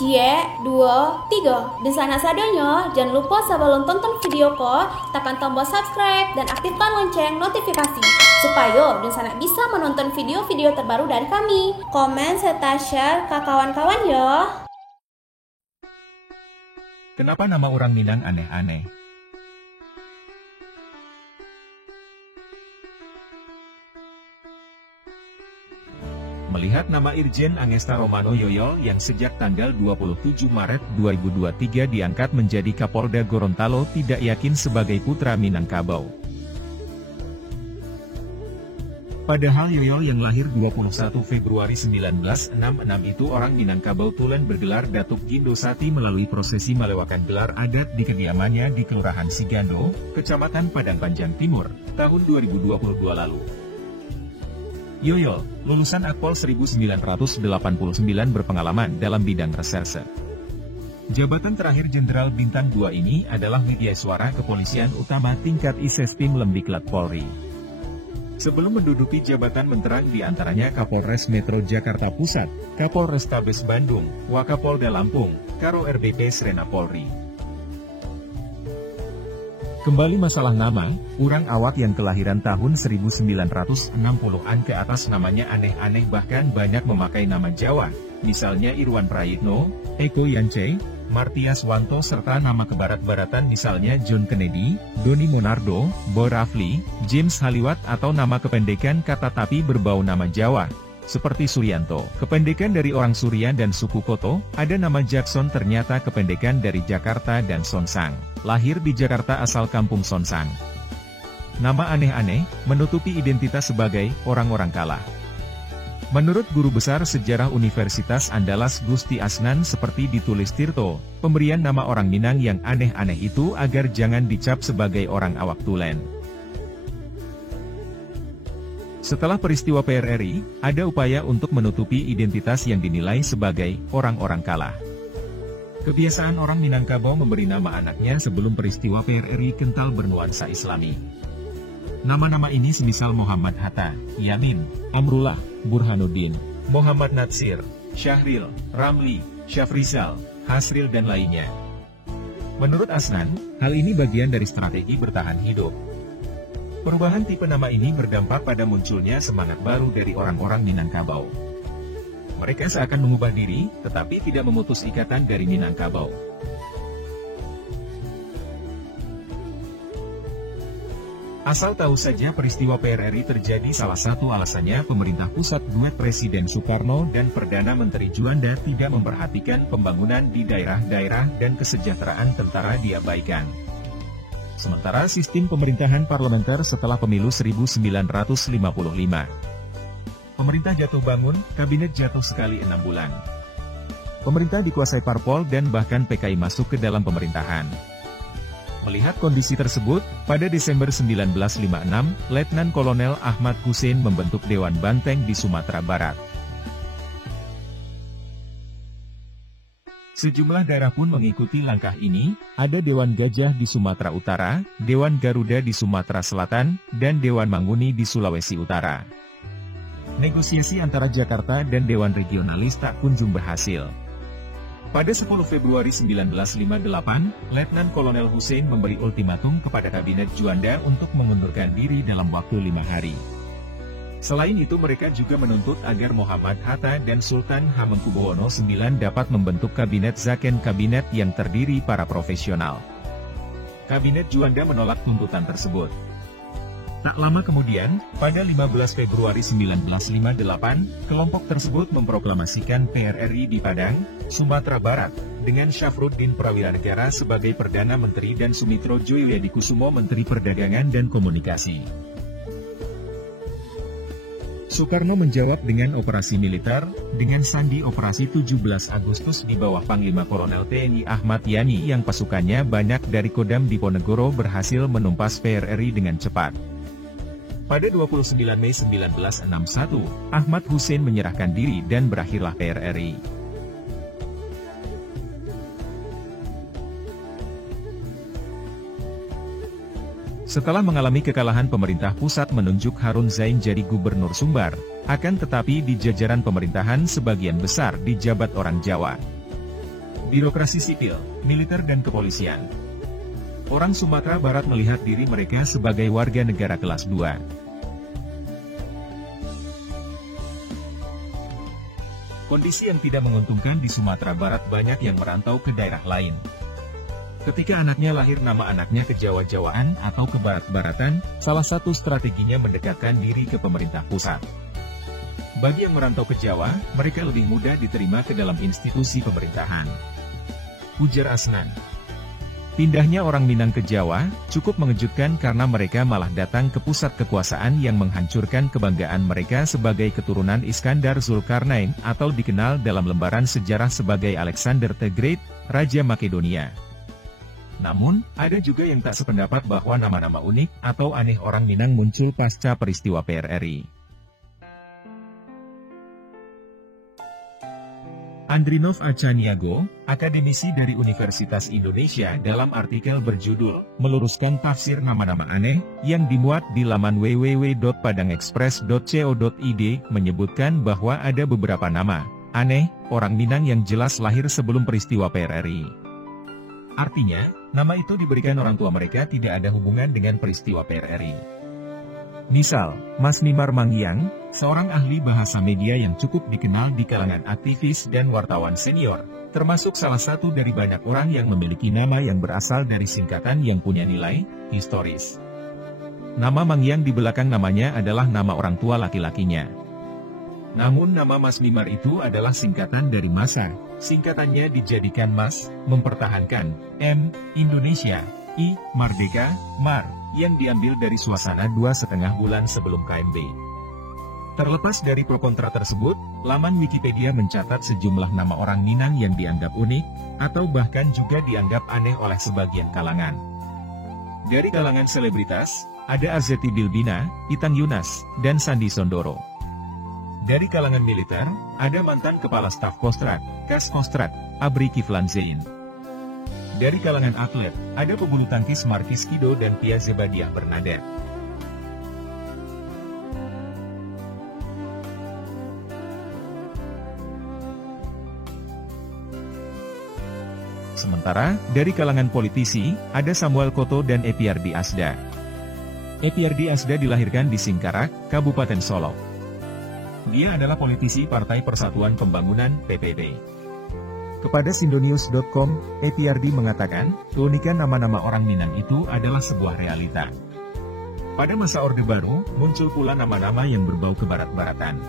Cie, 2, 3. Dan sana sadanya, jangan lupa sebelum tonton video ko, tekan tombol subscribe dan aktifkan lonceng notifikasi supaya dan sana bisa menonton video-video terbaru dari kami. Komen serta share ke kawan-kawan ya. Kenapa nama orang Minang aneh-aneh? Melihat nama Irjen Angesta Romano Yoyol yang sejak tanggal 27 Maret 2023 diangkat menjadi Kapolda Gorontalo tidak yakin sebagai putra Minangkabau. Padahal Yoyol yang lahir 21 Februari 1966 itu orang Minangkabau Tulen bergelar Datuk Gindosati melalui prosesi melewakan gelar adat di kediamannya di Kelurahan Sigando, Kecamatan Padang Panjang Timur, tahun 2022 lalu. Yoyol, lulusan Akpol 1989 berpengalaman dalam bidang reserse. Jabatan terakhir Jenderal Bintang 2 ini adalah Widyaswara Kepolisian Utama tingkat Isestim Lembiklat Polri. Sebelum menduduki jabatan menterang diantaranya Kapolres Metro Jakarta Pusat, Kapolrestabes Bandung, Wakapolda Lampung, Karo RBP Srena Polri. Kembali masalah nama, orang awak yang kelahiran tahun 1960-an ke atas namanya aneh-aneh bahkan banyak memakai nama Jawa, misalnya Irwan Prayitno, Eko Yance, Martias Wanto serta nama kebarat-baratan misalnya John Kennedy, Doni Monardo, Bo Rafli, James Haliwat atau nama kependekan kata tapi berbau nama Jawa, seperti Suryanto, kependekan dari orang Surya dan suku Koto, ada nama Jackson ternyata kependekan dari Jakarta dan Sonsang, lahir di Jakarta asal kampung Sonsang. Nama aneh-aneh, menutupi identitas sebagai orang-orang kalah. Menurut guru besar sejarah Universitas Andalas Gusti Asnan seperti ditulis Tirto, pemberian nama orang Minang yang aneh-aneh itu agar jangan dicap sebagai orang awak tulen. Setelah peristiwa PRRI, ada upaya untuk menutupi identitas yang dinilai sebagai orang-orang kalah. Kebiasaan orang Minangkabau memberi nama anaknya sebelum peristiwa PRRI kental bernuansa Islami. Nama-nama ini semisal Muhammad Hatta, Yamin, Amrullah, Burhanuddin, Muhammad Natsir, Syahril, Ramli, Syafrizal, Hasril dan lainnya. Menurut Asnan, hal ini bagian dari strategi bertahan hidup. Perubahan tipe nama ini berdampak pada munculnya semangat baru dari orang-orang Minangkabau. Mereka seakan mengubah diri, tetapi tidak memutus ikatan dari Minangkabau. Asal tahu saja peristiwa PRRI terjadi salah satu alasannya pemerintah pusat duet Presiden Soekarno dan Perdana Menteri Juanda tidak memperhatikan pembangunan di daerah-daerah dan kesejahteraan tentara diabaikan. Sementara sistem pemerintahan parlementer setelah pemilu 1955. Pemerintah jatuh bangun, kabinet jatuh sekali 6 bulan. Pemerintah dikuasai parpol dan bahkan PKI masuk ke dalam pemerintahan. Melihat kondisi tersebut, pada Desember 1956, Letnan Kolonel Ahmad Hussein membentuk Dewan Banteng di Sumatera Barat. Sejumlah daerah pun mengikuti langkah ini, ada Dewan Gajah di Sumatera Utara, Dewan Garuda di Sumatera Selatan, dan Dewan Manguni di Sulawesi Utara. Negosiasi antara Jakarta dan Dewan Regionalis tak kunjung berhasil. Pada 10 Februari 1958, Letnan Kolonel Hussein memberi ultimatum kepada Kabinet Juanda untuk mengundurkan diri dalam waktu 5 hari. Selain itu mereka juga menuntut agar Muhammad Hatta dan Sultan Hamengkubuwono IX dapat membentuk Kabinet Zaken Kabinet yang terdiri para profesional. Kabinet Juanda menolak tuntutan tersebut. Tak lama kemudian, pada 15 Februari 1958, kelompok tersebut memproklamasikan PRRI di Padang, Sumatera Barat, dengan Syafruddin Prawiranegara sebagai Perdana Menteri dan Sumitro Djoyoedikusumo Menteri Perdagangan dan Komunikasi. Soekarno menjawab dengan operasi militer, dengan sandi operasi 17 Agustus di bawah Panglima Kolonel TNI Ahmad Yani yang pasukannya banyak dari Kodam Diponegoro berhasil menumpas PRRI dengan cepat. Pada 29 Mei 1961, Ahmad Hussein menyerahkan diri dan berakhirlah PRRI. Setelah mengalami kekalahan pemerintah pusat menunjuk Harun Zain jadi gubernur Sumbar, akan tetapi di jajaran pemerintahan sebagian besar dijabat orang Jawa. birokrasi sipil, militer dan kepolisian. Orang Sumatera Barat melihat diri mereka sebagai warga negara kelas 2. Kondisi yang tidak menguntungkan di Sumatera Barat, banyak yang merantau ke daerah lain. Ketika anaknya lahir, nama anaknya ke Jawa-Jawaan atau ke Barat-Baratan, salah satu strateginya mendekatkan diri ke pemerintah pusat. Bagi yang merantau ke Jawa, mereka lebih mudah diterima ke dalam institusi pemerintahan. Ujar Asnan. Pindahnya orang Minang ke Jawa cukup mengejutkan karena mereka malah datang ke pusat kekuasaan yang menghancurkan kebanggaan mereka sebagai keturunan Iskandar Zulkarnain atau dikenal dalam lembaran sejarah sebagai Alexander the Great, Raja Makedonia. Namun, ada juga yang tak sependapat bahwa nama-nama unik atau aneh orang Minang muncul pasca peristiwa PRRI. Andrinov Achaniago, akademisi dari Universitas Indonesia, dalam artikel berjudul "Meluruskan Tafsir Nama-Nama Aneh" yang dimuat di laman www.padangexpress.co.id, menyebutkan bahwa ada beberapa nama aneh orang Minang yang jelas lahir sebelum peristiwa PRRI. Artinya, nama itu diberikan orang tua mereka tidak ada hubungan dengan peristiwa PRRI. Misal, Mas Mimar Mangyang, seorang ahli bahasa media yang cukup dikenal di kalangan aktivis dan wartawan senior, termasuk salah satu dari banyak orang yang memiliki nama yang berasal dari singkatan yang punya nilai historis. Nama Mangyang di belakang namanya adalah nama orang tua laki-lakinya. Namun nama Mas Mimar itu adalah singkatan dari masa. Singkatannya dijadikan Mas, mempertahankan, M, Indonesia, I, Merdeka, Mar, yang diambil dari suasana 2,5 bulan sebelum KMB. Terlepas dari pro kontra tersebut, laman Wikipedia mencatat sejumlah nama orang Minang yang dianggap unik, atau bahkan juga dianggap aneh oleh sebagian kalangan. Dari kalangan selebritas, ada Arzetti Bilbina, Itang Yunas, dan Sandi Sondoro. Dari kalangan militer, ada mantan Kepala Staf Kostrad, Kas Kostrad, Abri Kiflan Zain. Dari kalangan atlet, ada pebulu tangkis Markis Kido dan Pia Zebadiah Bernadette. Sementara, dari kalangan politisi, ada Samuel Koto dan Epiardi Asda. Epiardi Asda dilahirkan di Singkarak, Kabupaten Solok. Dia adalah politisi Partai Persatuan Pembangunan, PPP. Kepada Sindonews.com, Epiardi mengatakan, keunikan nama-nama orang Minang itu adalah sebuah realita. Pada masa Orde Baru, muncul pula nama-nama yang berbau kebarat-baratan.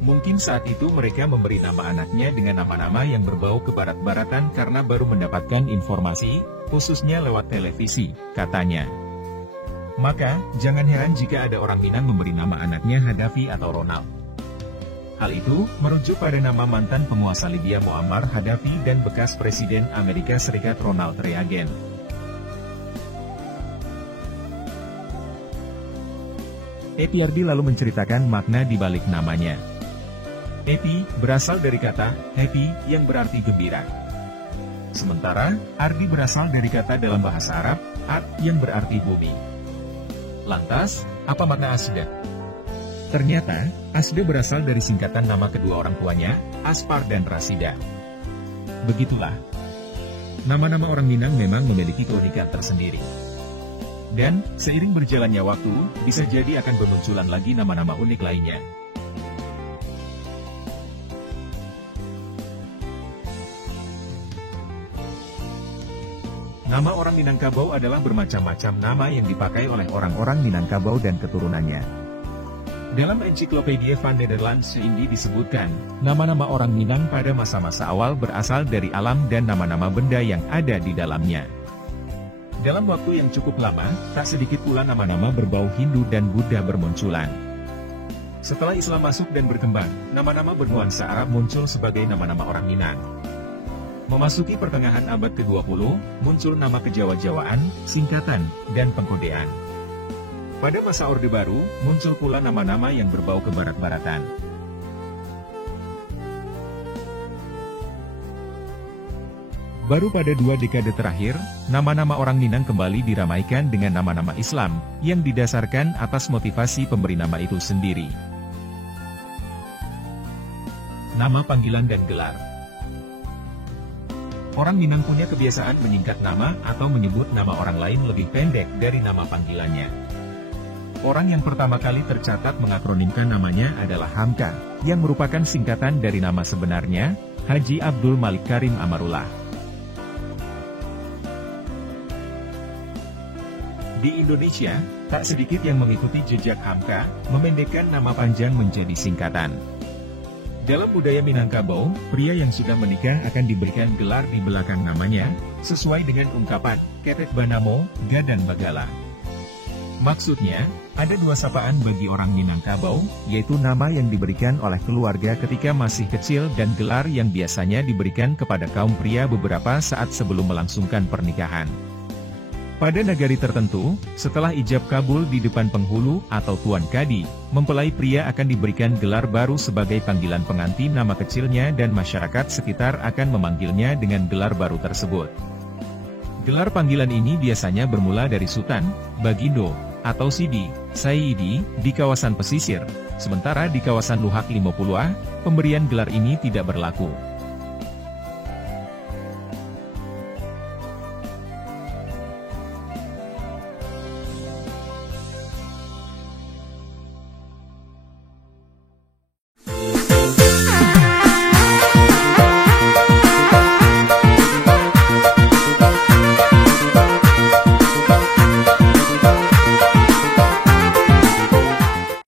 Mungkin saat itu mereka memberi nama anaknya dengan nama-nama yang berbau kebarat-baratan karena baru mendapatkan informasi, khususnya lewat televisi, katanya. Maka, jangan heran jika ada orang Minang memberi nama anaknya Hadafi atau Ronald. Hal itu merujuk pada nama mantan penguasa Libya Muammar Gaddafi dan bekas Presiden Amerika Serikat Ronald Reagan. Epiardi lalu menceritakan makna di balik namanya. Epi berasal dari kata happy yang berarti gembira. Sementara, Ardi berasal dari kata dalam bahasa Arab, Ard yang berarti bumi. Lantas, apa makna Asda? Ternyata, Asda berasal dari singkatan nama kedua orang tuanya, Aspar dan Rasida. Begitulah. Nama-nama orang Minang memang memiliki keunikan tersendiri. Dan, seiring berjalannya waktu, bisa jadi akan bermunculan lagi nama-nama unik lainnya. Nama orang Minangkabau adalah bermacam-macam nama yang dipakai oleh orang-orang Minangkabau dan keturunannya. Dalam ensiklopedia Van Nederlandse Indie disebutkan, nama-nama orang Minang pada masa-masa awal berasal dari alam dan nama-nama benda yang ada di dalamnya. Dalam waktu yang cukup lama, tak sedikit pula nama-nama berbau Hindu dan Buddha bermunculan. Setelah Islam masuk dan berkembang, nama-nama bernuansa Arab muncul sebagai nama-nama orang Minang. Memasuki pertengahan abad ke-20, muncul nama kejawa-jawaan, singkatan, dan pengkodean. Pada masa Orde Baru, muncul pula nama-nama yang berbau kebarat-baratan. Baru pada 2 dekade terakhir, nama-nama orang Minang kembali diramaikan dengan nama-nama Islam, yang didasarkan atas motivasi pemberi nama itu sendiri. Nama panggilan dan gelar. Orang Minang punya kebiasaan menyingkat nama atau menyebut nama orang lain lebih pendek dari nama panggilannya. Orang yang pertama kali tercatat mengakronimkan namanya adalah Hamka, yang merupakan singkatan dari nama sebenarnya, Haji Abdul Malik Karim Amarullah. Di Indonesia, tak sedikit yang mengikuti jejak Hamka, memendekkan nama panjang menjadi singkatan. Dalam budaya Minangkabau, pria yang sudah menikah akan diberikan gelar di belakang namanya, sesuai dengan ungkapan, Ketet Banamo, Gadan Bagala. Maksudnya, ada dua sapaan bagi orang Minangkabau, yaitu nama yang diberikan oleh keluarga ketika masih kecil dan gelar yang biasanya diberikan kepada kaum pria beberapa saat sebelum melangsungkan pernikahan. Pada nagari tertentu, setelah ijab kabul di depan penghulu atau tuan kadi, mempelai pria akan diberikan gelar baru sebagai panggilan pengganti nama kecilnya dan masyarakat sekitar akan memanggilnya dengan gelar baru tersebut. Gelar panggilan ini biasanya bermula dari Sultan, Bagindo, atau Sidi, Sayyidi, di kawasan pesisir, sementara di kawasan Luhak Limopuloa, pemberian gelar ini tidak berlaku.